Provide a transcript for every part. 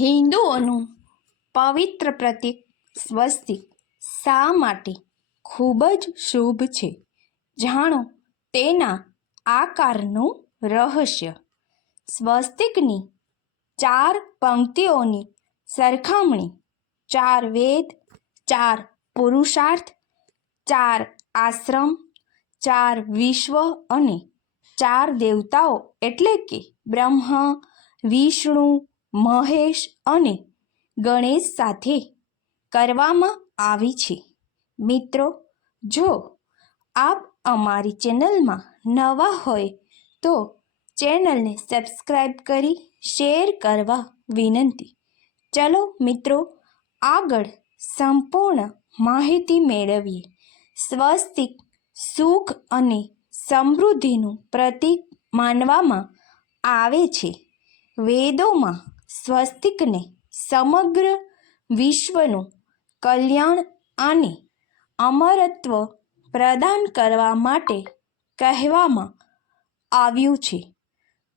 હિન્દુઓનું પવિત્ર પ્રતીક સ્વસ્તિક શા માટે ખૂબ જ શુભ છે? જાણો, તેના આકારનું રહસ્ય. સ્વસ્તિકની ચાર પંક્તિઓની સરખામણી ચાર વેદ, ચાર પુરુષાર્થ, ચાર આશ્રમ, ચાર વિશ્વ અને ચાર દેવતાઓ એટલે કે બ્રહ્મ, વિષ્ણુ મહેશ અને ગણેશ સાથે કરવામાં આવી છે. મિત્રો, જો આપ અમારી ચેનલમાં નવા હોય તો ચેનલને સબસ્ક્રાઈબ કરી શેર કરવા વિનંતી. ચલો મિત્રો, આગળ સંપૂર્ણ માહિતી મેળવીએ. સ્વસ્તિક, સુખ અને સમૃદ્ધિનું પ્રતીક માનવામાં આવે છે. વેદોમાં સ્વસ્તિકને સમગ્ર વિશ્વનું કલ્યાણ અને અમરત્વ પ્રદાન કરવા માટે કહેવામાં આવ્યું છે.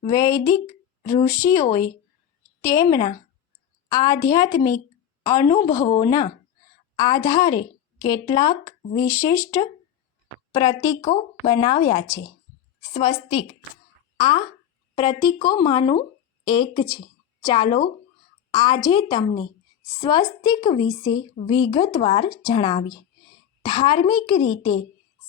વૈદિક ઋષિઓએ તેમના આધ્યાત્મિક અનુભવોના આધારે કેટલાક વિશિષ્ટ પ્રતીકો બનાવ્યા છે. સ્વસ્તિક આ પ્રતીકોમાંનું એક છે. ચાલો આજે તમને સ્વસ્તિક વિશે વિગતવાર જણાવીએ. ધાર્મિક રીતે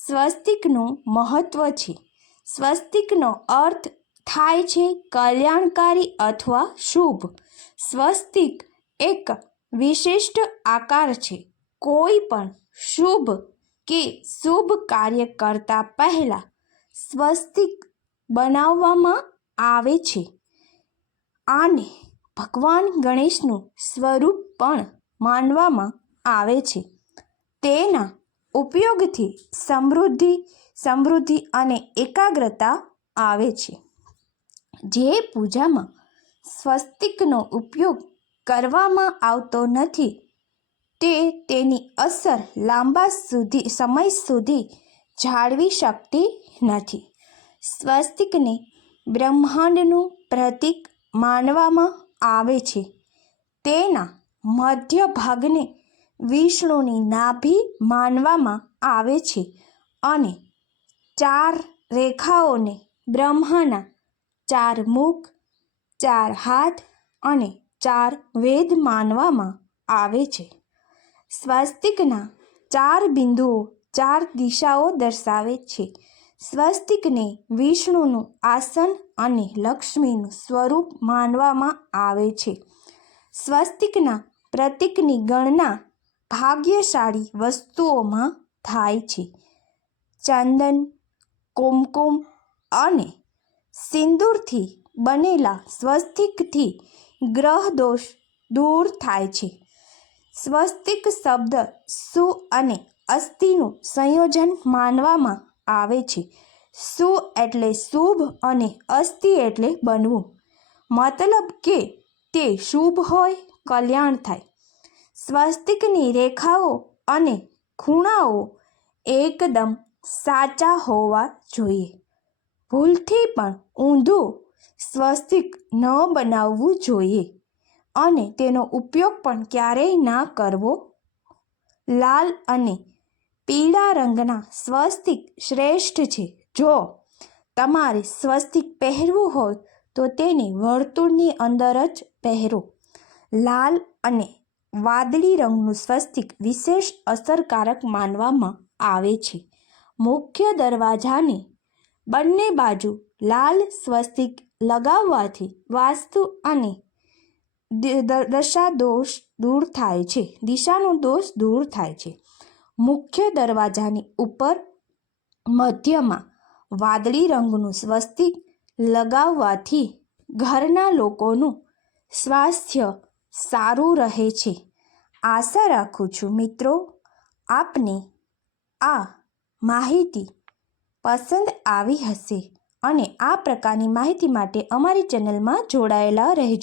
સ્વસ્તિકનું મહત્ત્વ છે. સ્વસ્તિકનો અર્થ થાય છે કલ્યાણકારી અથવા શુભ. સ્વસ્તિક એક વિશિષ્ટ આકાર છે. કોઈ પણ શુભ કે શુભ કાર્ય કરતા પહેલાં સ્વસ્તિક બનાવવામાં આવે છે. આને ભગવાન ગણેશનું સ્વરૂપ પણ માનવામાં આવે છે. તેના ઉપયોગથી સમૃદ્ધિ સમૃદ્ધિ અને એકાગ્રતા આવે છે. જે પૂજામાં સ્વસ્તિકનો ઉપયોગ કરવામાં આવતો નથી, તે તેની અસર લાંબા સુધી, સમય સુધી જાળવી શકતી નથી. સ્વસ્તિકને બ્રહ્માંડનું પ્રતીક માનવામાં આવે છે. તેના મધ્ય ભાગને વિષ્ણુની નાભી માનવામાં આવે છે અને ચાર રેખાઓને બ્રહ્માના ચાર મુખ, ચાર હાથ અને ચાર વેદ માનવામાં આવે છે. સ્વસ્તિકના ચાર બિંદુઓ ચાર દિશાઓ દર્શાવે છે. સ્વસ્તિકને વિષ્ણુનું આસન અને લક્ષ્મીનું સ્વરૂપ માનવામાં આવે છે. સ્વસ્તિકના પ્રતીકની ગણના ભાગ્યશાળી વસ્તુઓમાં થાય છે. ચંદન, કુમકુમ અને સિંદૂરથી બનેલા સ્વસ્તિકથી ગ્રહ દોષ દૂર થાય છે. સ્વસ્તિક શબ્દ સુ અને અસ્થિનું સંયોજન માનવામાં આવે છે. સુ એટલે શુભ અને અસ્થિ એટલે બનવું. મતલબ કે તે શુભ હોય, કલ્યાણ થાય. સ્વસ્તિકની રેખાઓ અને ખૂણાઓ એકદમ સાચા હોવા જોઈએ. ભૂલથી પણ ઊંધું સ્વસ્તિક ન બનાવવું જોઈએ અને તેનો ઉપયોગ પણ ક્યારેય ના કરવો. લાલ અને પીળા રંગના સ્વસ્તિક શ્રેષ્ઠ છે. જો તમારે સ્વસ્તિક પહેરવું હોય, તો તેને વર્તુળની અંદર જ પહેરો. લાલ અને વાદળી રંગનું સ્વસ્તિક વિશેષ અસરકારક માનવામાં આવે છે. મુખ્ય દરવાજાની બંને બાજુ લાલ સ્વસ્તિક લગાવવાથી વાસ્તુ અને દશા દોષ દૂર થાય છે. દિશાનો દોષ દૂર થાય છે. મુખ્ય દરવાજાની ઉપર મધ્યમાં વાદળી રંગનું સ્વસ્તિક લગાવવાથી ઘરના લોકોનું સ્વાસ્થ્ય સારું રહે છે. આશા રાખું છું મિત્રો, આપને આ માહિતી પસંદ આવી હશે અને આ પ્રકારની માહિતી માટે અમારી ચેનલમાં જોડાયેલા રહેજો.